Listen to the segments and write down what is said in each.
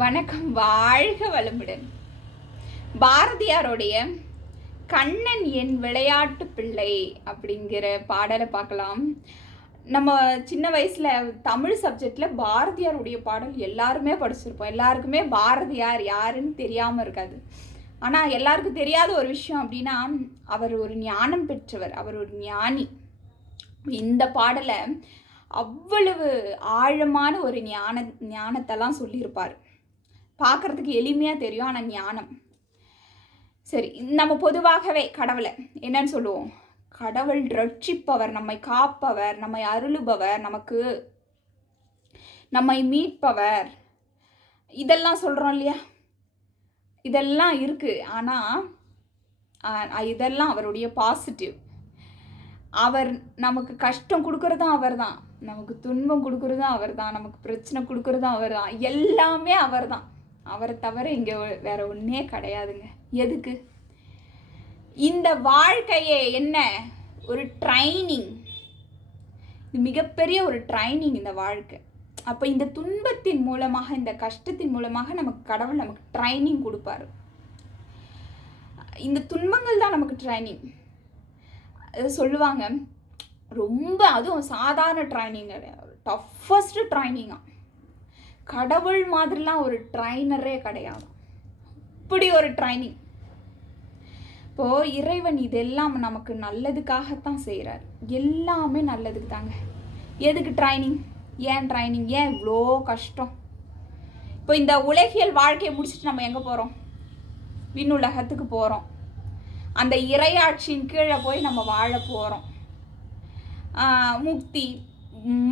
வணக்கம் வாழ்க வளமுடன். பாரதியாருடைய கண்ணன் என் விளையாட்டு பிள்ளை அப்படிங்கிற பாடலை பார்க்கலாம். நம்ம சின்ன வயசில் தமிழ் சப்ஜெக்டில் பாரதியாருடைய பாடல் எல்லாருமே படிச்சிருப்போம். எல்லாருக்குமே பாரதியார் யாருன்னு தெரியாமல் இருக்காது. ஆனால் எல்லாருக்கும் தெரியாத ஒரு விஷயம் அப்படின்னா அவர் ஒரு ஞானம் பெற்றவர் அவர் ஒரு ஞானி. இந்த பாடலை அவ்வளவு ஆழமான ஒரு ஞான ஞானத்தெல்லாம் சொல்லியிருப்பார். பார்க்கறதுக்கு எளிமையாக தெரியும் ஆனால் ஞானம். சரி நம்ம பொதுவாகவே கடவுளை என்னன்னு சொல்லுவோம். கடவுள் ரட்சிப்பவர் நம்மை காப்பவர் நம்மை அருளுபவர் நமக்கு நம்மை மீட்பவர். இதெல்லாம் சொல்கிறோம் இல்லையா? இதெல்லாம் இருக்குது ஆனால் இதெல்லாம் அவருடைய பாசிட்டிவ் அவர் நமக்கு கஷ்டம் கொடுக்கறதும் அவர் தான் நமக்கு துன்பம் கொடுக்கறதும் அவர் தான் நமக்கு பிரச்சனை கொடுக்குறதும் அவர் தான் எல்லாமே அவர் தான் அவரை தவிர இங்கே வேற ஒன்றே கிடையாதுங்க. எதுக்கு? இந்த வாழ்க்கையே என்ன? ஒரு ட்ரைனிங் இது மிகப்பெரிய ஒரு ட்ரைனிங் இந்த வாழ்க்கை. அப்போ இந்த துன்பத்தின் மூலமாக இந்த கஷ்டத்தின் மூலமாக நமக்கு கடவுள் நமக்கு ட்ரைனிங் கொடுப்பாரு. இந்த துன்பங்கள் தான் நமக்கு ட்ரைனிங் அது சொல்லுவாங்க. ரொம்ப அதுவும் சாதாரண ட்ரைனிங் கிடையாது. டஃபஸ்ட் கடவுள் மாதிரிலாம் ஒரு ட்ரைனரே கிடையாது. இப்படி ஒரு ட்ரைனிங் இப்போ இறைவன் இதெல்லாம் நமக்கு நல்லதுக்காகத்தான் செய்கிறார் எல்லாமே நல்லதுக்கு தாங்க. எதுக்கு ட்ரைனிங் ஏன் ட்ரைனிங் ஏன் இவ்வளோ கஷ்டம்? இப்போ இந்த உலகியல் வாழ்க்கையை முடிச்சுட்டு நம்ம எங்கே போகிறோம் விண்ணுலகத்துக்கு போகிறோம் அந்த இரையாட்சியின் கீழே போய் நம்ம வாழ போகிறோம் முக்தி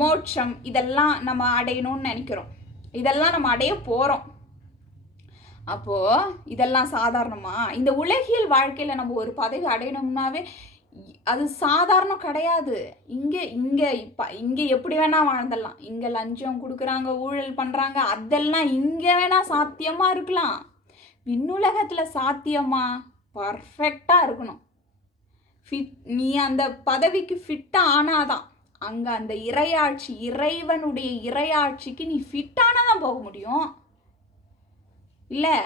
மோட்சம் இதெல்லாம் நம்ம அடையணும்னு நினைக்கிறோம். இதெல்லாம் நம்ம அடைய போகிறோம் அப்போது இதெல்லாம் சாதாரணமா? இந்த உலகியல் வாழ்க்கையில் நம்ம ஒரு பதவி அடையணும்னாவே அது சாதாரணம் கிடையாது. இங்கே இங்கே இப்போ இங்கே எப்படி வேணால் வாழ்ந்துடலாம். இங்கே லஞ்சம் கொடுக்குறாங்க ஊழல் பண்ணுறாங்க அதெல்லாம் இங்கே வேணால் சாத்தியமாக இருக்கலாம். விண்ணுலகத்தில் சாத்தியமா? பர்ஃபெக்டாக இருக்கணும். ஃபிட் நீ அந்த பதவிக்கு ஃபிட்டாக ஆனாதான். அங்கே அந்த இறையாட்சி இறைவனுடைய இறையாட்சிக்கு நீ ஃபிட்டானா தான் போக முடியும். இல்லை?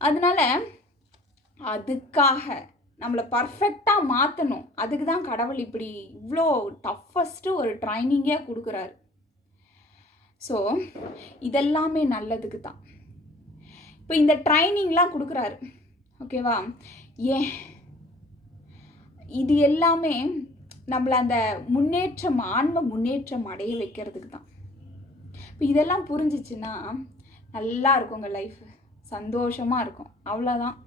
அதனால அதுக்காக நம்மளை பர்ஃபெக்டாக மாற்றணும் அதுக்கு தான் கடவுள் இப்படி இவ்வளோ டஃபஸ்ட்டு ஒரு ட்ரைனிங்கே கொடுக்குறாரு. ஸோ இதெல்லாமே நல்லதுக்கு தான். இப்போ இந்த ட்ரைனிங்லாம் கொடுக்குறாரு. ஓகேவா ஏன்? இது எல்லாமே நம்மளை அந்த முன்னேற்றம் ஆன்ம முன்னேற்றம் அடைய வைக்கிறதுக்கு தான். இப்போ இதெல்லாம் புரிஞ்சிச்சுன்னா நல்லா இருக்கும் உங்கள் லைஃப் சந்தோஷமாக இருக்கும். அவ்வளோதான்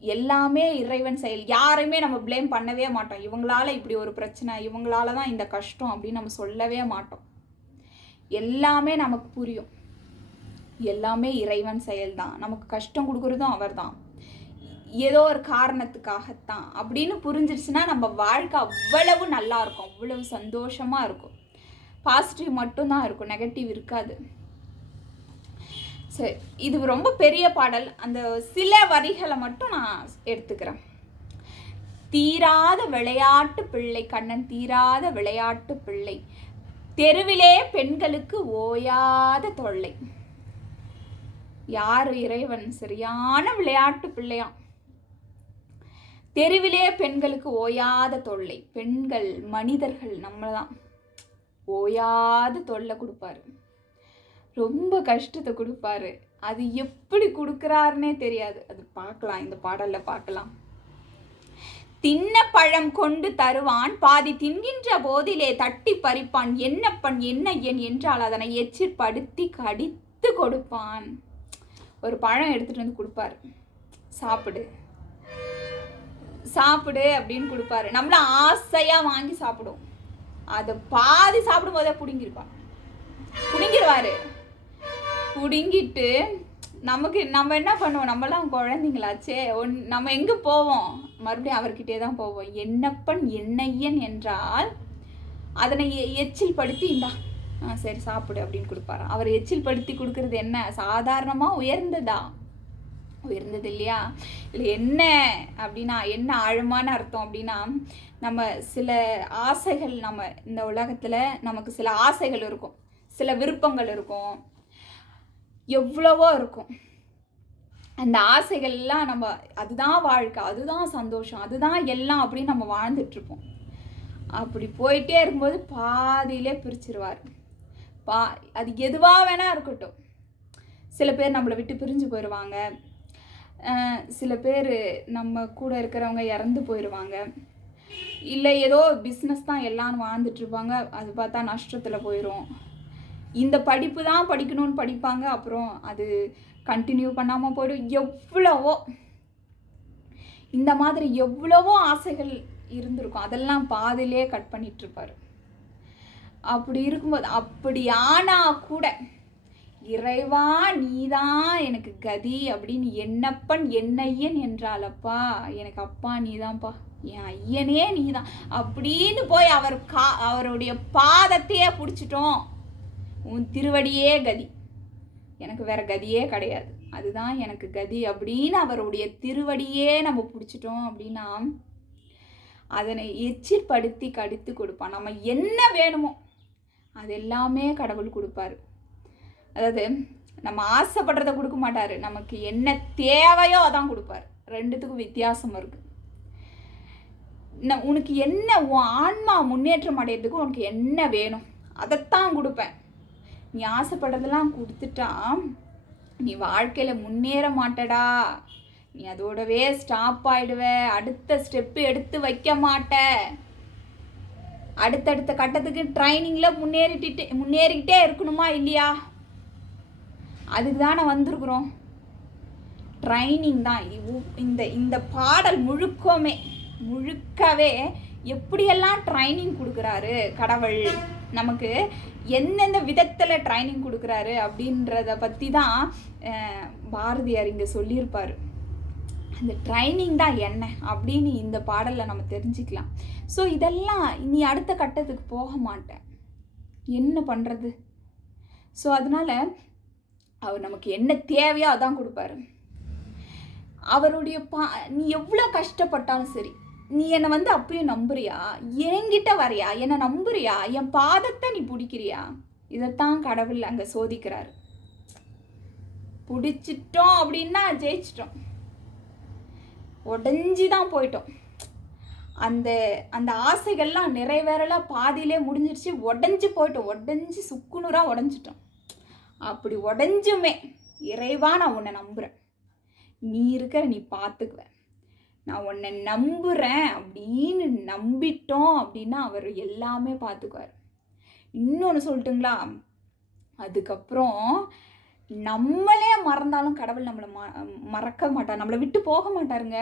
எல்லாமே இறைவன் செயல். யாரையுமே நம்ம ப்ளேம் பண்ணவே மாட்டோம். இவங்களால இப்படி ஒரு பிரச்சனை இவங்களால தான் இந்த கஷ்டம் அப்படின்னு நம்ம சொல்லவே மாட்டோம். எல்லாமே நமக்கு புரியும். எல்லாமே இறைவன் செயல் தான். நமக்கு கஷ்டம் கொடுக்குறதும் அவர் தான். ஏதோ ஒரு காரணத்துக்காகத்தான் அப்படின்னு புரிஞ்சிருச்சுன்னா நம்ம வாழ்க்கை அவ்வளவு நல்லா இருக்கும் அவ்வளவு சந்தோஷமா இருக்கும். பாசிட்டிவ் மட்டும்தான் இருக்கும் நெகட்டிவ் இருக்காது. சரி இது ரொம்ப பெரிய பாடல். அந்த சில வரிகளை மட்டும் நான் எடுத்துக்கிறேன். தீராத விளையாட்டு பிள்ளை கண்ணன் தீராத விளையாட்டு பிள்ளை. தெருவிலே பெண்களுக்கு ஓயாத தொல்லை. யார் இறைவன்? சரியான விளையாட்டு பிள்ளையாம். தெருவிலே பெண்களுக்கு ஓயாத தொல்லை. பெண்கள் மனிதர்கள் நம்மளை தான் ஓயாத தொல்லை கொடுப்பாரு. ரொம்ப கஷ்டத்தை கொடுப்பாரு. அது எப்படி கொடுக்குறாருன்னே தெரியாது. அது பார்க்கலாம். இந்த பாடலில் பார்க்கலாம். தின்ன பழம் கொண்டு தருவான். பாதி தின்கின்ற போதிலே தட்டி பறிப்பான். என்னப்பன் என்ன என்? என்றால் அதனை எச்சிற்படுத்தி கடித்து கொடுப்பான். ஒரு பழம் எடுத்துட்டு வந்து கொடுப்பாரு. சாப்பிடு. சாப்பிடு அப்படின்னு கொடுப்பாரு. நம்மள ஆசையா வாங்கி சாப்பிடுவோம் அதை பாதி சாப்பிடும் போதே பிடுங்கிருப்பான் பிடுங்கிடுவாரு பிடுங்கிட்டு நமக்கு நம்ம என்ன பண்ணுவோம்? நம்மலாம் குழந்தைங்களாச்சே. ஒன் நம்ம எங்கே போவோம்? மறுபடியும் அவர்கிட்டே தான் போவோம். என்னப்பன் என்னையன் என்றால் அதனை எ- எச்சில் படுத்தி இந்தா ஆ சரி சாப்பிடு அப்படின்னு கொடுப்பாரு அவர் எச்சில் படுத்தி கொடுக்கறது என்ன? சாதாரணமாக உயர்ந்ததா? உயர்ந்தது இல்லையா இல்லை என்ன அப்படின்னா என்ன ஆழமான அர்த்தம் அப்படின்னா நம்ம சில ஆசைகள் நம்ம இந்த உலகத்தில் நமக்கு சில ஆசைகள் இருக்கும். சில விருப்பங்கள் இருக்கும். எவ்வளவோ இருக்கும். அந்த ஆசைகள்லாம் நம்ம அதுதான் வாழ்க்கை அதுதான் சந்தோஷம் அதுதான் எல்லாம் அப்படின்னு நம்ம வாழ்ந்துட்டுருப்போம். அப்படி போயிட்டே இருக்கும்போது பாதியிலே பிரிச்சிருவார். பா அது எதுவாக வேணா இருக்கட்டும். சில பேர் நம்மளை விட்டு பிரிஞ்சு போயிடுவாங்க சில பேர் நம்ம கூட இருக்கிறவங்க இறந்து போயிடுவாங்க இல்லை ஏதோ பிஸ்னஸ் தான் எல்லாம் வாழ்ந்துட்டுருப்பாங்க அது பார்த்தா நஷ்டத்தில் போயிடும் இந்த படிப்பு தான் படிக்கணும்னு படிப்பாங்க. அப்புறம் அது கண்டினியூ பண்ணாமல் போயிடும். எவ்வளவோ இந்த மாதிரி எவ்வளவோ ஆசைகள் இருந்திருக்கும். அதெல்லாம் பாதியிலே கட் பண்ணிட்டு அப்படி இருக்கும்போது அப்படி ஆனால் கூட இறைவா நீதான் எனக்கு கதி அப்படின்னு என்னப்பன் என்னையன் என்றாலப்பா எனக்கு அப்பா நீதான்ப்பா. என் ஐயனே நீதான் அப்படின்னு போய் அவர் கா அவருடைய பாதத்தையே பிடிச்சிட்டோம். உன் திருவடியே கதி. எனக்கு வேற கதியே கிடையாது. அதுதான் எனக்கு கதி அப்படின்னு அவருடைய திருவடியே நம்ம பிடிச்சிட்டோம் அப்படின்னா அதனை எச்சிற்படுத்தி கடித்து கொடுப்பான். நம்ம என்ன வேணுமோ அது எல்லாமே கடவுள் கொடுப்பாரு. அதாவது நம்ம ஆசைப்படுறத கொடுக்க மாட்டார். நமக்கு என்ன தேவையோ அதான் கொடுப்பாரு. ரெண்டுத்துக்கும் வித்தியாசம் இருக்குது நான் உனக்கு என்ன உன் ஆன்மா முன்னேற்றம் அடையிறதுக்கு உனக்கு என்ன வேணும்? அதைத்தான் கொடுப்பேன். நீ ஆசைப்படுறதெல்லாம் கொடுத்துட்டா நீ வாழ்க்கையில் முன்னேற மாட்டடா. நீ அதோடவே ஸ்டாப் ஆயிடுவ. அடுத்த ஸ்டெப்பு எடுத்து வைக்க மாட்ட. அடுத்தடுத்த கட்டத்துக்கு ட்ரைனிங்கில் முன்னேறிட்டு முன்னேறிக்கிட்டே இருக்கணுமா இல்லையா? அதுக்கு தானே வந்திருக்குறோம். ட்ரைனிங் தான். இந்த இந்த பாடல் முழுக்கமே முழுக்கவே எப்படியெல்லாம் ட்ரைனிங் கொடுக்குறாரு கடவுள்? நமக்கு எந்தெந்த விதத்தில் ட்ரைனிங் கொடுக்குறாரு அப்படின்றத பற்றி தான் பாரதியார் இங்கே சொல்லியிருப்பார். அந்த ட்ரைனிங் தான் என்ன அப்படின்னு இந்த பாடலில் நம்ம தெரிஞ்சுக்கலாம். ஸோ இதெல்லாம் நீ அடுத்த கட்டத்துக்கு போக மாட்டேன். என்ன பண்ணுறது ஸோ அதனால அவர் நமக்கு என்ன தேவையோ அதான் கொடுப்பாரு. அவருடைய பா நீ எவ்வளோ கஷ்டப்பட்டாலும் சரி நீ என்னை வந்து அப்பயும் நம்புறியா? என்கிட்ட வரியா என்னை நம்புறியா? என் பாதத்தை நீ பிடிக்கிறியா? இதைத்தான் கடவுள் அங்கே சோதிக்கிறாரு. பிடிச்சிட்டோம் அப்படின்னா ஜெயிச்சிட்டோம். உடஞ்சி தான் போயிட்டோம். அந்த அந்த ஆசைகள்லாம் நிறைவேறலாம் பாதியிலே முடிஞ்சிருச்சு உடஞ்சி போயிட்டோம். உடஞ்சி சுக்குநூறாக உடஞ்சிட்டோம். அப்படி உடஞ்சுமே. இறைவா நான் உன்னை நம்புகிறேன் நீ இருக்கிற நீ பார்த்துக்குவ நான் உன்னை நம்புகிறேன் அப்படின்னு நம்பிட்டோம் அப்படின்னா அவர் எல்லாமே பார்த்துக்குவார் இன்னொன்று சொல்லட்டுங்களா? அதுக்கப்புறம் நம்மளே மறந்தாலும் கடவுள் நம்மளை ம மறக்க மாட்டார். நம்மளை விட்டு போக மாட்டாருங்க.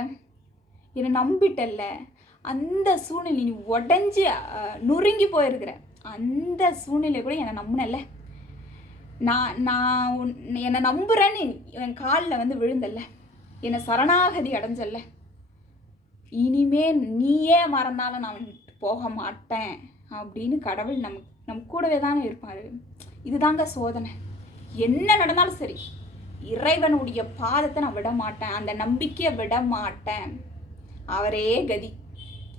என்னை நம்பிட்டல்ல. அந்த சூழ்நிலை நீ உடஞ்சி நுறுங்கி நொறுங்கி போயிருக்கிற. அந்த சூழ்நிலை கூட என்னை நம்பினல்ல. நான் நான் உன் என்னை நம்புகிறேன்னு என் காலில் வந்து விழுந்தல்ல. என்னை சரணாகதி அடைஞ்சல்ல. இனிமே நீயே மறந்தாலும் நான் போக மாட்டேன் அப்படின்னு கடவுள் நம் நம் கூடவே தானே இருப்பார். இதுதாங்க சோதனை. என்ன நடந்தாலும் சரி இறைவனுடைய பாதத்தை நான் விட மாட்டேன் அந்த நம்பிக்கையை விட மாட்டேன். அவரே கதி.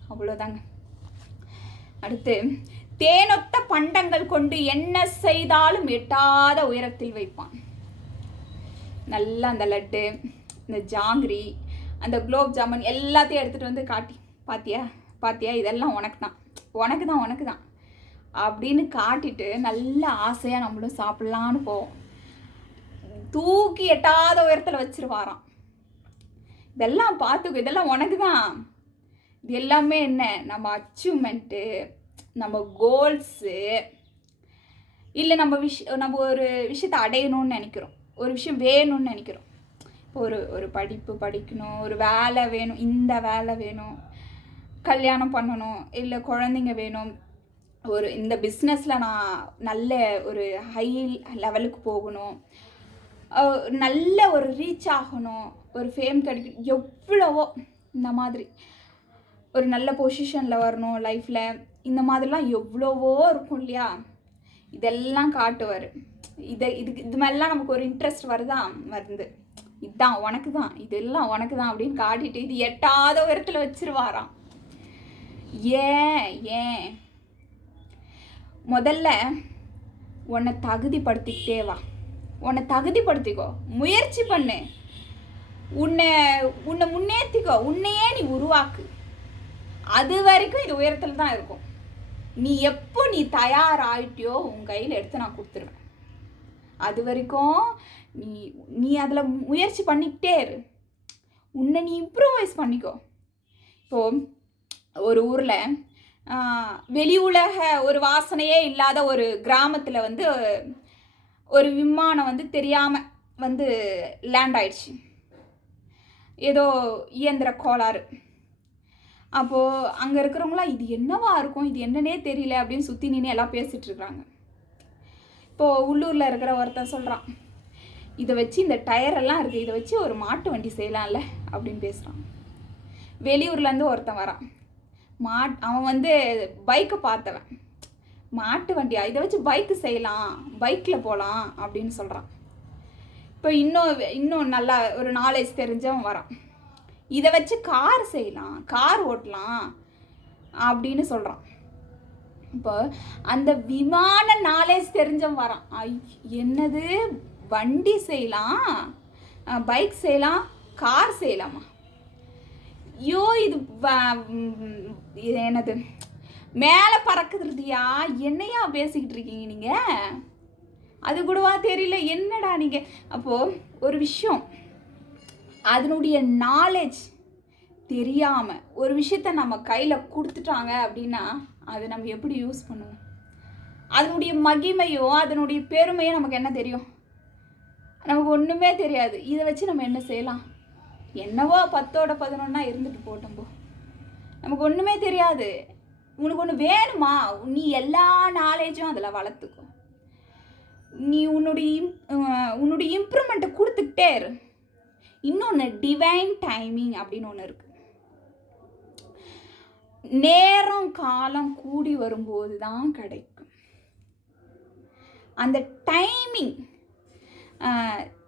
அவ்வளோதாங்க அடுத்து தேனொத்த பண்டங்கள் கொண்டு என்ன செய்தாலும் எட்டாத உயரத்தில் வைப்பான். நல்லா அந்த லட்டு இந்த ஜாங்கிரி அந்த குலோப் ஜாமுன் எல்லாத்தையும் எடுத்துகிட்டு வந்து காட்டி பாத்தியா பாத்தியா இதெல்லாம் உனக்கு தான். உனக்கு தான் உனக்கு தான். அப்படின்னு காட்டிட்டு நல்ல ஆசையாக நம்மளும் சாப்பிட்லான்னு போவோம். தூக்கி எட்டாத உயரத்தில் வச்சிருவாராம். இதெல்லாம் பார்த்துக்கோ இதெல்லாம் உனக்கு தான். இது எல்லாமே என்ன? நம்ம அச்சீவ்மெண்ட்டு நம்ம கோல்ஸு இல்லை நம்ம விஷ் நம்ம ஒரு விஷயத்தை அடையணும்னு நினைக்கிறோம். ஒரு விஷயம் வேணும்னு நினைக்கிறோம். இப்போ ஒரு ஒரு படிப்பு படிக்கணும் ஒரு வேலை வேணும் இந்த வேலை வேணும் கல்யாணம் பண்ணணும் இல்லை குழந்தைங்க வேணும். ஒரு இந்த பிஸ்னஸில் நான் நல்ல ஒரு ஹை லெவலுக்கு போகணும். நல்ல ஒரு ரீச் ஆகணும் ஒரு ஃபேம் கிடைக்கணும் எவ்வளவோ இந்த மாதிரி. ஒரு நல்ல பொசிஷனில் வரணும் லைஃப்பில் இந்த மாதிரிலாம் எவ்வளவோ இருக்கும் இல்லையா? இதெல்லாம் காட்டுவார். இதை இதுக்கு இது மாதிரிலாம் நமக்கு ஒரு இன்ட்ரெஸ்ட் வருதா? வருது. இதுதான் உனக்கு தான் இதெல்லாம் உனக்கு தான் அப்படின்னு காட்டிட்டு இது எட்டாத உயரத்தில் வச்சிருவாராம். ஏன் ஏன்? முதல்ல உன்னை தகுதிப்படுத்திக்கிட்டே வா. உன்னை தகுதிப்படுத்திக்கோ. முயற்சி பண்ணு. உன்னை உன்னை முன்னேற்றிக்கோ உன்னையே நீ உருவாக்கு. அது வரைக்கும் இது உயரத்தில் தான் இருக்கும். நீ எப்போ நீ தயாராகிட்டியோ உன் கையில் எடுத்து நான் கொடுத்துருவேன். அது வரைக்கும் நீ நீ அதில் முயற்சி பண்ணிக்கிட்டே இரு. உன்னை நீ இம்ப்ரூவைஸ் பண்ணிக்கோ. இப்போது ஒரு ஊரில் வெளி உலக ஒரு வாசனையே இல்லாத ஒரு கிராமத்தில் வந்து ஒரு விமானம் வந்து தெரியாமல் வந்து லேண்ட் ஆயிடுச்சு. ஏதோ இயந்திர கோளாறு. அப்போது அங்கே இருக்கிறவங்களாம் இது என்னவா இருக்கும்? இது என்னன்னே தெரியல அப்படின்னு சுற்றி நின்று எல்லாம் பேசிகிட்டு இருக்கிறாங்க இப்போது உள்ளூரில் இருக்கிற ஒருத்தன் சொல்கிறான் இதை வச்சு இந்த டயரெல்லாம் இருக்குது இதை வச்சு ஒரு மாட்டு வண்டி செய்யலாம்ல அப்படின்னு பேசுகிறான் வெளியூர்லேருந்து ஒருத்தன் வரான். மா அவன் வந்து பைக்கை பார்த்தவன். மாட்டு வண்டியா? இதை வச்சு பைக்கு செய்யலாம் பைக்கில் போகலாம் அப்படின்னு சொல்கிறான் இப்போ இன்னும் இன்னும் நல்லா ஒரு நாலேஜ் தெரிஞ்சவன் வரான். இதை வச்சு கார் செய்யலாம் கார் ஓட்டலாம் அப்படின்னு சொல்கிறான் இப்போ அந்த விமான நாலேஜ் தெரிஞ்சவன் வரான். ஐ என்னது? வண்டி செய்யலாம் பைக் செய்யலாம் கார் செய்யலாமா? ஐயோ இது இது என்னது? மேலே பறக்குதுயா என்னையா பேசிக்கிட்டு இருக்கீங்க நீங்கள் அது கூடவா தெரியல? என்னடா நீங்கள் அப்போது ஒரு விஷயம். அதனுடைய நாலேஜ் தெரியாமல் ஒரு விஷயத்த நம்ம கையில் கொடுத்துட்டாங்க அப்படின்னா அதை நம்ம எப்படி யூஸ் பண்ணுவோம்? அதனுடைய மகிமையோ அதனுடைய பெருமையோ நமக்கு என்ன தெரியும்? நமக்கு ஒன்றுமே தெரியாது. இதை வச்சு நம்ம என்ன செய்யலாம்? என்னவோ பத்தோட பதினொன்னா இருந்துட்டு போட்டோம்போ நமக்கு ஒன்றுமே தெரியாது. உனக்கு ஒன்று வேணுமா? நீ எல்லா நாலேஜும் அதில் வளர்த்துக்கும் நீ உன்னுடைய உன்னுடைய இம்ப்ரூவ்மெண்ட்டை கொடுத்துக்கிட்டே இரு. இன்னொன்று டிவைன் டைமிங் அப்படின்னு ஒன்று இருக்குது நேரம் காலம் கூடி வரும்போது தான் கிடைக்கும். அந்த டைமிங்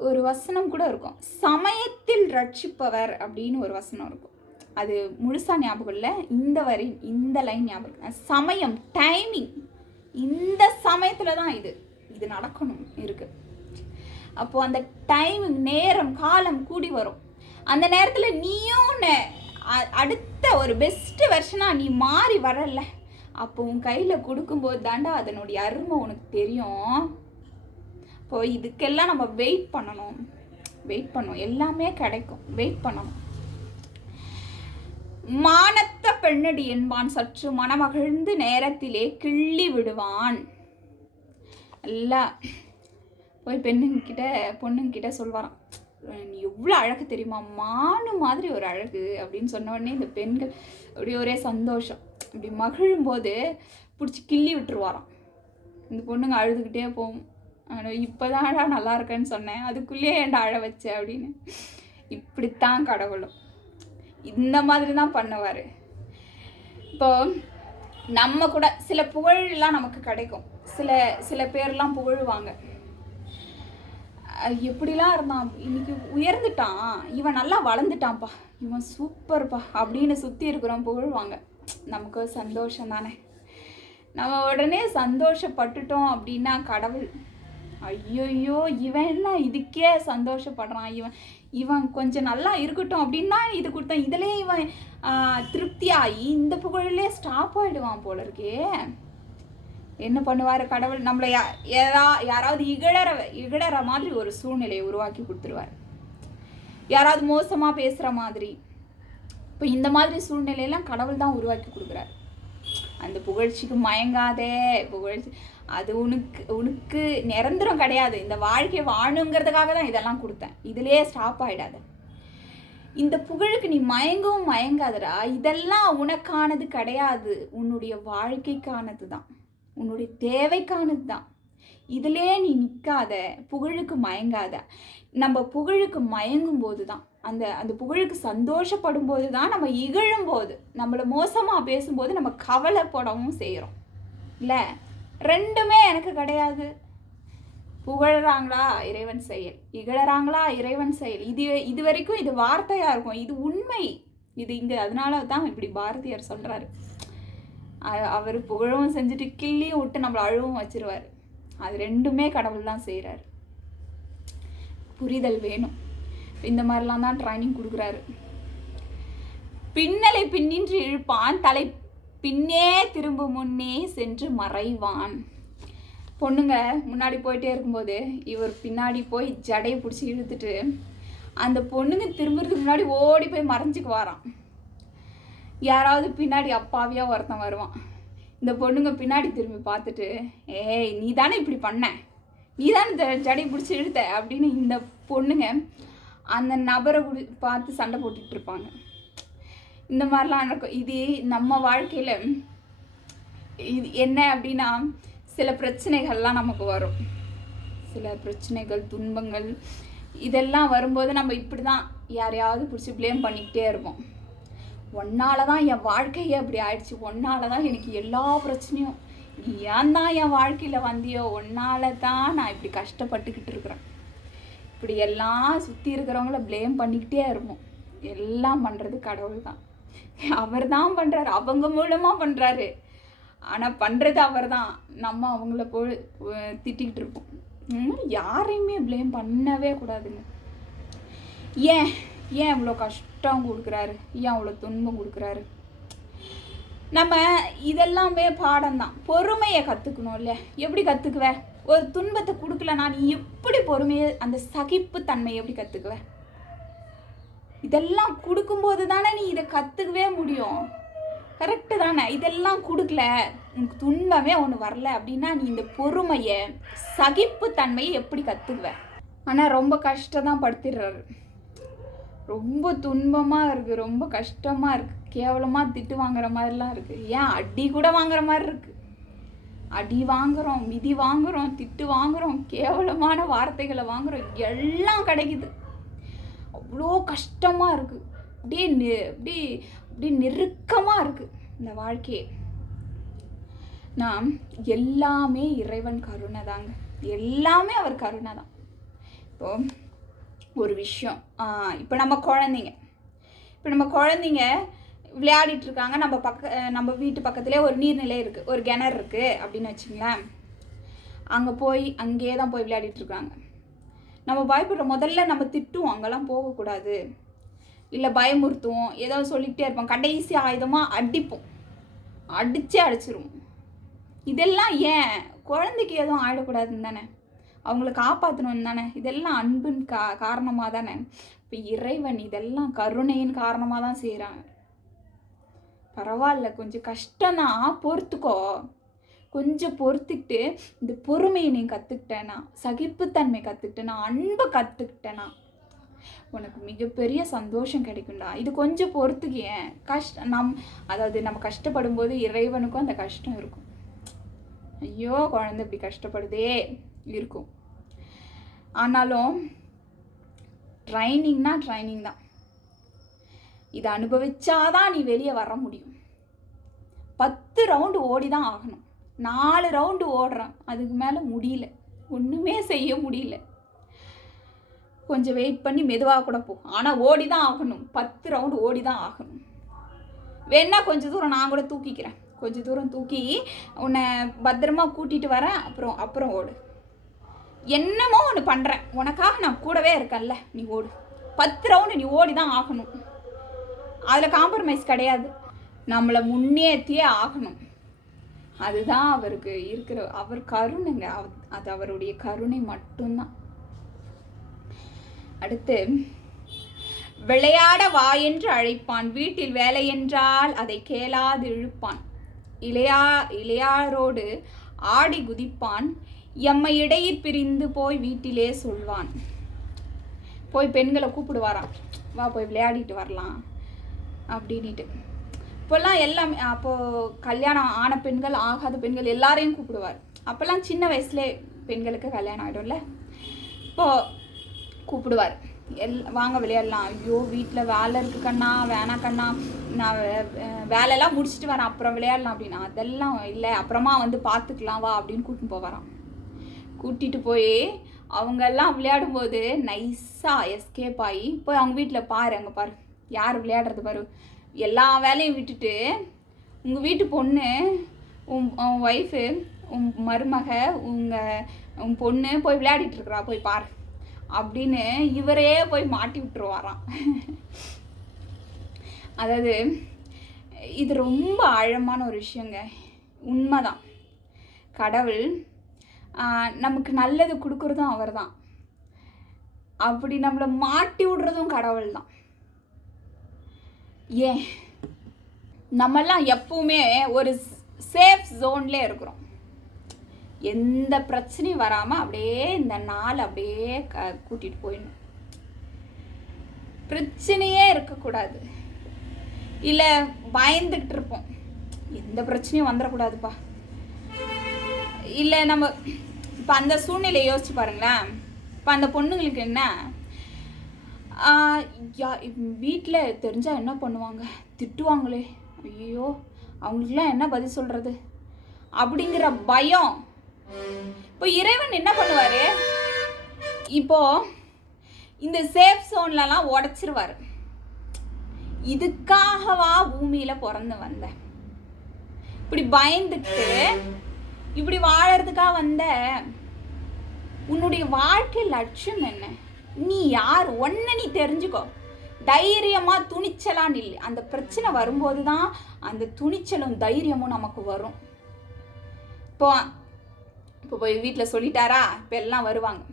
ஒரு வசனம் கூட இருக்கும். சமயத்தில் ரட்சிப்பவர் அப்படின்னு ஒரு வசனம் இருக்கும். அது முழுசாக ஞாபகம் இல்லை. இந்த வரி இந்த லைன் ஞாபகம் சமயம் டைமிங் இந்த சமயத்தில் தான் இது இது நடக்கணும் இருக்குது அப்போது அந்த டைம் நேரம் காலம் கூடி வரும். அந்த நேரத்தில் நீயும் அடுத்த ஒரு பெஸ்ட்டு வெர்ஷனாக நீ மாறி வரல. அப்போ உன் கையில் கொடுக்கும்போது தாண்டா அதனுடைய அருமை உனக்கு தெரியும். இப்போ இதுக்கெல்லாம் நம்ம வெயிட் பண்ணணும். வெயிட் பண்ணணும் எல்லாமே கிடைக்கும். வெயிட் பண்ணணும். மானத்த பெண்ணடி என்பான். சற்று மனமகிழ்ந்து நேரத்திலே கிள்ளி விடுவான். எல்லாம் போய் பெண்ணுங்கிட்ட பொண்ணுங்கிட்ட சொல்வாராம். நீ எவ்வளோ அழகு தெரியுமா? மானு மாதிரி ஒரு அழகு. அப்படின்னு சொன்ன உடனே இந்த பெண்கள் அப்படியே ஒரே சந்தோஷம். இப்படி மகிழும்போது பிடிச்சி கிள்ளி விட்டுருவாராம். இந்த பொண்ணுங்க அழுதுகிட்டே போகும். ஆனால் இப்போ தான்டா நல்லா இருக்கேன்னு சொன்னேன். அதுக்குள்ளேயே ஏன்டா அழ வச்ச? அப்படின்னு. இப்படித்தான் கடவுளும். இந்த மாதிரி தான் பண்ணுவார். இப்போ நம்ம கூட சில புகழெலாம் நமக்கு கிடைக்கும். சில சில பேர்லாம் புகழுவாங்க. எப்படிலாம் இருந்தான்? இன்னைக்கு உயர்ந்துட்டான். இவன் நல்லா வளர்ந்துட்டான்ப்பா. இவன் சூப்பர்ப்பா. அப்படின்னு சுற்றி இருக்கிறோம் புகழ்வாங்க. நமக்கு சந்தோஷம் தானே. நம்ம உடனே சந்தோஷப்பட்டுட்டோம் அப்படின்னா கடவுள் ஐயோயோ இவன் எல்லாம் இதுக்கே சந்தோஷப்படுறான்? இவன் இவன் கொஞ்சம் நல்லா இருக்கட்டும் அப்படின்னா இது கொடுத்தான். இதிலே இவன் திருப்தியாகி இந்த புகழிலே ஸ்டாப் ஆகிடுவான் போல இருக்கே. என்ன பண்ணுவார் கடவுள்? நம்மளை ஏதா யாராவது இகழற இகழற மாதிரி ஒரு சூழ்நிலையை உருவாக்கி கொடுத்துருவார். யாராவது மோசமாக பேசுகிற மாதிரி. இப்போ இந்த மாதிரி சூழ்நிலையெல்லாம் கடவுள் தான் உருவாக்கி கொடுக்குறார். அந்த புகழ்ச்சிக்கு மயங்காதே புகழ்ச்சி அது உனக்கு உனக்கு நிரந்தரம் கிடையாது. இந்த வாழ்க்கையை வாழணுங்கிறதுக்காக தான் இதெல்லாம் கொடுத்தேன். இதுலேயே ஸ்டாப் ஆகிடாத இந்த புகழுக்கு நீ மயங்கவும் மயங்காதடா. இதெல்லாம் உனக்கானது கிடையாது. உன்னுடைய வாழ்க்கைக்கானது தான். உன்னுடைய தேவைக்கானது தான் இதிலே நீ நிற்காத புகழுக்கு மயங்காத. நம்ம புகழுக்கு மயங்கும் போது தான் அந்த அந்த புகழுக்கு சந்தோஷப்படும் போது தான் நம்ம இகழும் போது நம்மளை மோசமாக பேசும்போது நம்ம கவலைப்படவும் செய்கிறோம் இல்லை? ரெண்டுமே எனக்கு கிடையாது. புகழறாங்களா? இறைவன் செயல். இகழறாங்களா? இறைவன் செயல். இது இது வரைக்கும் இது வார்த்தையாக இருக்கும். இது உண்மை. இது இங்கே அதனால தான் இப்படி பாரதியார் சொல்கிறாரு அவர் புகழவும் செஞ்சுட்டு கிள்ளியும் விட்டு நம்மளை அழுவும் வச்சிருவார். அது ரெண்டுமே கடவுள் தான் செய்கிறார் புரிதல் வேணும். இந்த மாதிரிலாம் தான் ட்ரைனிங் கொடுக்குறாரு. பின்னலை பின்னின்றி இழுப்பான் தலை பின்னே திரும்ப முன்னே சென்று மறைவான். பொண்ணுங்க முன்னாடி போயிட்டே இருக்கும்போது இவர் பின்னாடி போய் ஜடையை பிடிச்சி இழுத்துட்டு அந்த பொண்ணுங்க திரும்புறதுக்கு முன்னாடி ஓடி போய் மறைஞ்சிக்கு வாரான் யாராவது பின்னாடி அப்பாவியாக ஒருத்தன் வருவான். இந்த பொண்ணுங்க பின்னாடி திரும்பி பார்த்துட்டு ஏய் நீ தானே இப்படி பண்ண? நீ தானே இந்த ஜடையை பிடிச்சி இழுத்த? அப்படின்னு இந்த பொண்ணுங்க அந்த நபரை குடி பார்த்து சண்டை போட்டுட்டு இருப்பாங்க. இந்த மாதிரிலாம் நடக்கும். இது நம்ம வாழ்க்கையில் இது என்ன அப்படின்னா சில பிரச்சனைகள்லாம் நமக்கு வரும். சில பிரச்சனைகள் துன்பங்கள் இதெல்லாம் வரும்போது நம்ம இப்படி தான் யாரையாவது பிடிச்சி ப்ளேம் பண்ணிக்கிட்டே இருப்போம். ஒன்னால தான் என் வாழ்க்கையே அப்படி ஆயிடுச்சு. ஒன்னால தான் எனக்கு எல்லா பிரச்சனையும். நீ ஏன் தான் என் வாழ்க்கையில் வந்தியோ? ஒன்னால தான் நான் இப்படி கஷ்டப்பட்டுக்கிட்டு இருக்கிறேன். இப்படி எல்லாம் சுற்றி இருக்கிறவங்கள ப்ளேம் பண்ணிக்கிட்டே இருப்போம். எல்லாம் பண்ணுறது கடவுள் தான். அவர் தான் பண்ணுறாரு அவங்க மூலமாக பண்ணுறாரு ஆனால் பண்ணுறது அவர் தான். நம்ம அவங்கள போ திட்டிக்கிட்டு இருப்போம். யாரையுமே ப்ளேம் பண்ணவே கூடாதுங்க. ஏன்? ஏன் இவ்வளோ கஷ்டம் கொடுக்குறாரு? ஏன் அவ்வளோ துன்பம் கொடுக்குறாரு? நம்ம இதெல்லாமே பாடம் தான் பொறுமையை கற்றுக்கணும் இல்லையா? எப்படி கற்றுக்குவ ஒரு துன்பத்தை கொடுக்கலனா நீ எப்படி பொறுமையை அந்த சகிப்பு தன்மையை எப்படி கற்றுக்குவ இதெல்லாம் கொடுக்கும்போது தானே நீ இதை கற்றுக்கவே முடியும். கரெக்டு தானே? இதெல்லாம் கொடுக்கல. உனக்கு துன்பமே ஒன்று வரல அப்படின்னா நீ இந்த பொறுமையை சகிப்பு தன்மையை எப்படி கற்றுக்குவ ஆனால் ரொம்ப கஷ்டம் தான் படுத்திடுறாரு. ரொம்ப துன்பமாக இருக்குது ரொம்ப கஷ்டமாக இருக்குது கேவலமாக திட்டு வாங்குற மாதிரிலாம் இருக்குது ஏன் அடி கூட வாங்குற மாதிரி இருக்குது அடி வாங்குகிறோம் மிதி வாங்குகிறோம் திட்டு வாங்குறோம் கேவலமான வார்த்தைகளை வாங்குறோம். எல்லாம் கிடைக்குது. அவ்வளோ கஷ்டமாக இருக்குது அப்படியே நெ அப்படியே அப்படியே நெருக்கமாக இருக்குது இந்த வாழ்க்கையே. நாம் எல்லாமே இறைவன் கருணை தாங்க. எல்லாமே அவர் கருணை தான். இப்போ ஒரு விஷயம். இப்போ நம்ம குழந்தைங்க. இப்போ நம்ம குழந்தைங்க விளையாடிட்டு இருக்காங்க நம்ம பக்க நம்ம வீட்டு பக்கத்துலேயே ஒரு நீர்நிலை இருக்குது ஒரு கிணறு இருக்குது அப்படின்னு வச்சுங்களேன். அங்கே போய் அங்கேயே தான் போய் விளையாடிட்டு இருக்காங்க நம்ம பயப்படுற முதல்ல நம்ம திட்டுவோம். அங்கெல்லாம் போகக்கூடாது. இல்லை பயமுறுத்துவோம். ஏதோ சொல்லிக்கிட்டே இருப்போம். கடைசி ஆயுதமாக அடிப்போம். அடித்தே அடிச்சிருவோம். இதெல்லாம் ஏன்? குழந்தைக்கு எதுவும் ஆயிடக்கூடாதுன்னு தானே? அவங்கள காப்பாற்றணும் தானே? இதெல்லாம் அன்பின் கா காரணமாக தானே? இப்போ இறைவன் இதெல்லாம் கருணையின் காரணமாக தான் செய்கிறாங்க பரவாயில்ல கொஞ்சம் கஷ்டம்தான் பொறுத்துக்கோ. கொஞ்சம் பொறுத்துக்கிட்டு இந்த பொறுமையை நீ கற்றுக்கிட்டேனா சகிப்புத்தன்மை கற்றுக்கிட்டேனா அன்பை கற்றுக்கிட்டேனா உனக்கு மிகப்பெரிய சந்தோஷம் கிடைக்கும்டா. இது கொஞ்சம் பொறுத்துக்கேன் கஷ்ட நம் அதாவது நம்ம கஷ்டப்படும் போது இறைவனுக்கும் அந்த கஷ்டம் இருக்கும். ஐயோ குழந்தை இப்படி கஷ்டப்படுதே இருக்கும். ஆனாலும் ட்ரைனிங்னா ட்ரைனிங் தான். இதை அனுபவிச்சாதான் நீ வெளியே வர முடியும். பத்து ரவுண்டு ஓடி தான் ஆகணும். நாலு ரவுண்டு ஓடுறேன். அதுக்கு மேலே முடியல. ஒன்றுமே செய்ய முடியல. கொஞ்சம் வெயிட் பண்ணி மெதுவாக கூட போ. ஆனால் ஓடி தான் ஆகணும். பத்து ரவுண்டு ஓடி தான் ஆகணும். வேணா கொஞ்சம் தூரம் நான் கூட தூக்கிக்கிறேன். கொஞ்சம் தூரம் தூக்கி உன்னை பத்திரமா கூட்டிகிட்டு வரேன். அப்புறம் அப்புறம் ஓடு. என்னமோ ஒன்று பண்ணுறேன் உனக்காக நான் கூடவே இருக்கேன்ல. நீ ஓடு. பத்து ரவுண்டு நீ ஓடி தான் ஆகணும். அதில் காம்ப்ரமைஸ் கிடையாது. நம்மளை முன்னேற்றியே ஆகணும். அதுதான் அவருக்கு இருக்கிற அவர் கருணைங்க. அவ- அது அவருடைய கருணை மட்டும்தான். அடுத்து விளையாட வா என்று அழைப்பான். வீட்டில் வேலை என்றால் அதை கேளாது இழுப்பான். இளையா இளையாரோடு ஆடி குதிப்பான். எம்மை இடையிற் பிரிந்து போய் வீட்டிலே சொல்வான். போய் பெண்களை கூப்பிடுவாராம். வா போய் விளையாடிட்டு வரலாம் அப்படின்ட்டு இப்போல்லாம் எல்லாமே அப்போது கல்யாணம் ஆன பெண்கள் ஆகாத பெண்கள் எல்லாரையும் கூப்பிடுவார். அப்போல்லாம் சின்ன வயசுலே பெண்களுக்கு கல்யாணம் ஆகிடும்ல இப்போது கூப்பிடுவார். எல் வாங்க விளையாடலாம். ஐயோ வீட்டில் வேலை இருக்கு கண்ணா வேணா கண்ணா நான் வே- வேலையெல்லாம் முடிச்சுட்டு வரேன் அப்புறம் விளையாடலாம் அப்படின்னா. அதெல்லாம் இல்லை அப்புறமா வந்து பார்த்துக்கலாம் வா அப்படின்னு கூட்டின்னு போவாராம். கூட்டிகிட்டு போய் அவங்கெல்லாம் விளையாடும்போது நைஸாக எஸ்கேப் ஆகி போய் அவங்க வீட்டில் பாரு அங்கே பாரு யார் விளையாடுறது பாரு. எல்லா வேலையும் விட்டுட்டு உங்கள் வீட்டு பொண்ணு உன் உன் ஒய்ஃபு உன் மருமக உங்கள் உன் பொண்ணு போய் விளையாடிட்டு இருக்கிறா போய் பாரு அப்படின்னு இவரே போய் மாட்டி விட்டுருவாராம். அதாவது இது ரொம்ப ஆழமான ஒரு விஷயங்க. உண்மைதான். கடவுள் நமக்கு நல்லது கொடுக்குறதும் அவர் தான் அப்படி நம்மளை மாட்டி விடுறதும் கடவுள் தான் ஏன்? நம்மெல்லாம் எப்பவுமே ஒரு சேஃப் ஜோன்லே இருக்கிறோம். எந்த பிரச்சனையும் வராமல் அப்படியே இந்த நாள் அப்படியே க கூட்டிகிட்டு போயிடணும். பிரச்சனையே இருக்கக்கூடாது. இல்லை பயந்துக்கிட்டு இருப்போம். எந்த பிரச்சனையும் வந்துடக்கூடாதுப்பா இல்லை நம்ம இப்போ அந்த சூழ்நிலையை யோசிச்சு பாருங்களேன். இப்போ அந்த பொண்ணுங்களுக்கு என்ன? வீட்டில் தெரிஞ்சால் என்ன பண்ணுவாங்க? திட்டுவாங்களே. ஐயோ அவங்களுக்குலாம் என்ன பதில் சொல்கிறது அப்படிங்கிற பயம். இப்போ இறைவன் என்ன பண்ணுவார்? இப்போ இந்த சேஃப் சோன்லலாம் உடச்சிருவார். இதுக்காகவா பூமியில் பிறந்து வந்தேன். இப்படி பயந்துட்டு இப்படி வாழறதுக்காக வந்த உன்னுடைய வாழ்க்கை லட்சியம் என்ன? நீ யார்? ஒன்றை நீ தெரிஞ்சுக்கோ. தைரியமாக துணிச்சலாக நில்லு. அந்த பிரச்சனை வரும்போது தான் அந்த துணிச்சலும் தைரியமும் நமக்கு வரும். இப்போ இப்போ போய் வீட்டில் சொல்லிட்டாரா? இப்போ எல்லாம் வருவாங்க.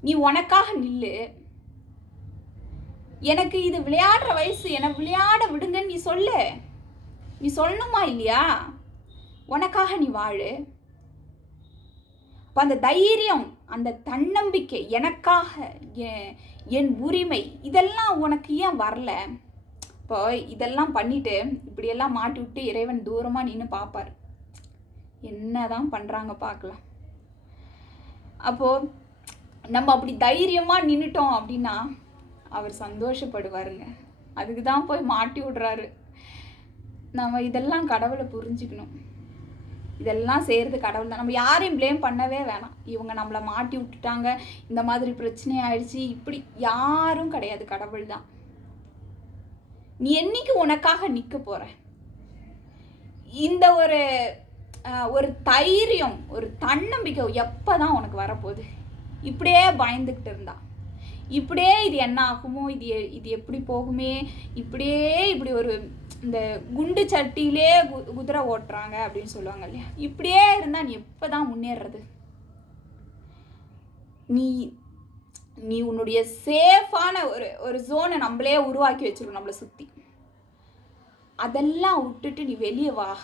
நீ உனக்காக நில்லு. எனக்கு இது விளையாடுற வயசு. என்னை விளையாட விடுங்கன்னு நீ சொல்லு. நீ சொல்லணுமா இல்லையா? உனக்காக நீ வாழு. அப்போ அந்த தைரியம் அந்த தன்னம்பிக்கை எனக்காக என் என் உரிமை இதெல்லாம் உனக்கு ஏன் வரல? இப்போ இதெல்லாம் பண்ணிட்டு இப்படியெல்லாம் மாட்டி விட்டு இறைவன் தூரமாக நின்று பார்ப்பார் என்னதான் பண்ணுறாங்க பார்க்கலாம் அப்போது நம்ம அப்படி தைரியமாக நின்றுட்டோம் அப்படின்னா அவர் சந்தோஷப்படுவாருங்க. அதுக்கு தான் போய் மாட்டி விடுறாரு. நம்ம இதெல்லாம் கடவுளை புரிஞ்சுக்கணும். இதெல்லாம் செய்கிறது கடவுள் தான் நம்ம யாரையும் ப்ளேம் பண்ணவே வேணாம். இவங்க நம்மளை மாட்டி விட்டுட்டாங்க. இந்த மாதிரி பிரச்சனை ஆயிடுச்சு. இப்படி யாரும் கிடையாது கடவுள் தான் நீ என்னைக்கு உனக்காக நிற்க போகிற இந்த ஒரு ஒரு தைரியம் ஒரு தன்னம்பிக்கை எப்போ தான் உனக்கு வரப்போகுது? இப்படியே பயந்துக்கிட்டு இருந்தா. இப்படியே இது என்ன ஆகுமோ? இது எ- இது எப்படி போகுமே? இப்படியே இப்படி ஒரு இந்த குண்டு சட்டியிலே கு குதிரை ஓட்டுறாங்க அப்படின்னு சொல்லுவாங்க இல்லையா? இப்படியே இருந்தால் நீ எப்போ தான் முன்னேறது? நீ நீ உன்னுடைய சேஃபான ஒரு ஒரு ஜோனை நம்மளே உருவாக்கி வச்சிருக்கோம் நம்மளை சுற்றி அதெல்லாம் விட்டுட்டு நீ வெளியே வா.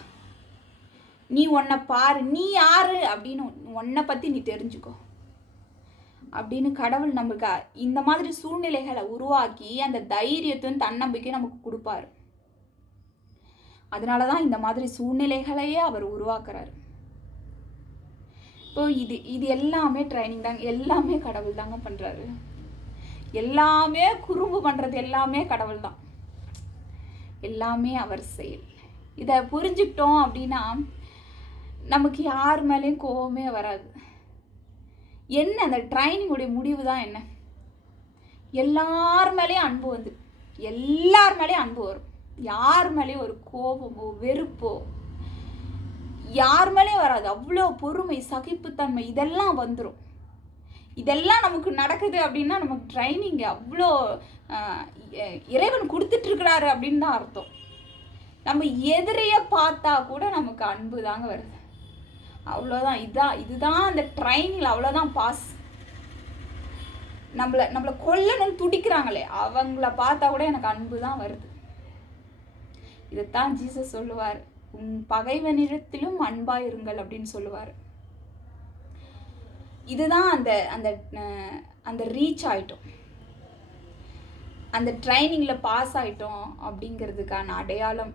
நீ உன்னை பாரு. நீ யாரு அப்படின்னு உன்னை பற்றி நீ தெரிஞ்சுக்கோ. அப்படின்னு கடவுள் நமக்கு இந்த மாதிரி சூழ்நிலைகளை உருவாக்கி அந்த தைரியத்தையும் தன்னம்பிக்கையும் நமக்கு கொடுப்பாரு. அதனால தான் இந்த மாதிரி சூழ்நிலைகளையே அவர் உருவாக்குறாரு. இப்போ இது இது எல்லாமே ட்ரைனிங் தாங்க எல்லாமே கடவுள் தாங்க பண்ணுறாரு எல்லாமே குறும்பு பண்ணுறது எல்லாமே கடவுள் தான். எல்லாமே அவர் செயல். இதை புரிஞ்சுக்கிட்டோம் அப்படின்னா நமக்கு யார் மேலேயும் கோவமே வராது. என்ன அந்த ட்ரைனிங்குடைய முடிவு தான் என்ன? எல்லார் மேலேயும் அன்பு வந்து எல்லார் மேலேயும் அன்பு வரும். யார் மேலேயும் ஒரு கோபமோ வெறுப்போ யார் மேலேயும் வராது. அவ்வளோ பொறுமை சகிப்புத்தன்மை இதெல்லாம் வந்துடும் இதெல்லாம் நமக்கு நடக்குது அப்படின்னா நமக்கு ட்ரைனிங் அவ்வளோ இறைவன் கொடுத்துட்ருக்கிறாரு அப்படின்னு தான் அர்த்தம். நம்ம எதிரைய பார்த்தா கூட நமக்கு அன்பு தாங்க வருது. அவ்வளோதான் இதான் இதுதான் அந்த ட்ரைனில் அவ்வளோதான் பாஸ் நம்மளை நம்மளை கொல்லணும்னு துடிக்கிறாங்களே அவங்கள பார்த்தா கூட எனக்கு அன்பு தான் வருது. இதைத்தான் ஜீசஸ் சொல்லுவார். உன் பகைவனிடத்திலும் அன்பா இருங்கள் அப்படின்னு சொல்லுவார். இதுதான் அந்த அந்த அந்த ரீச் ஆயிட்டோம். அந்த ட்ரைனிங்கில் பாஸ் ஆயிட்டோம் அப்படிங்கிறதுக்கான அடையாளம்.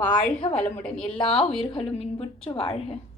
வாழ்க வளமுடன். எல்லா உயிர்களும் இன்புற்று வாழ்க.